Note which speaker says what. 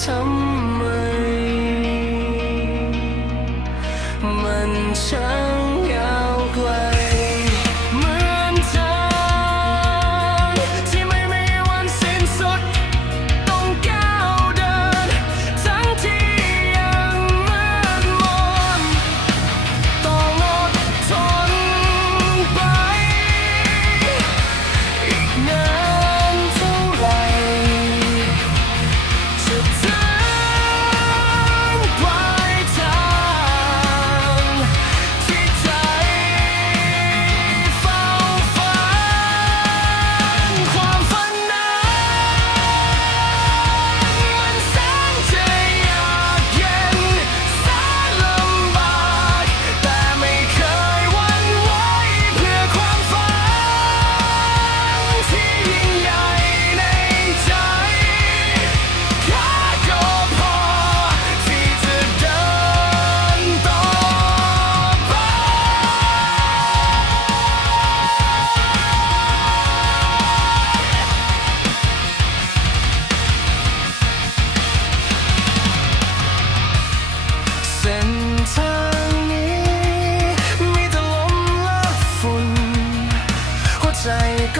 Speaker 1: some outside.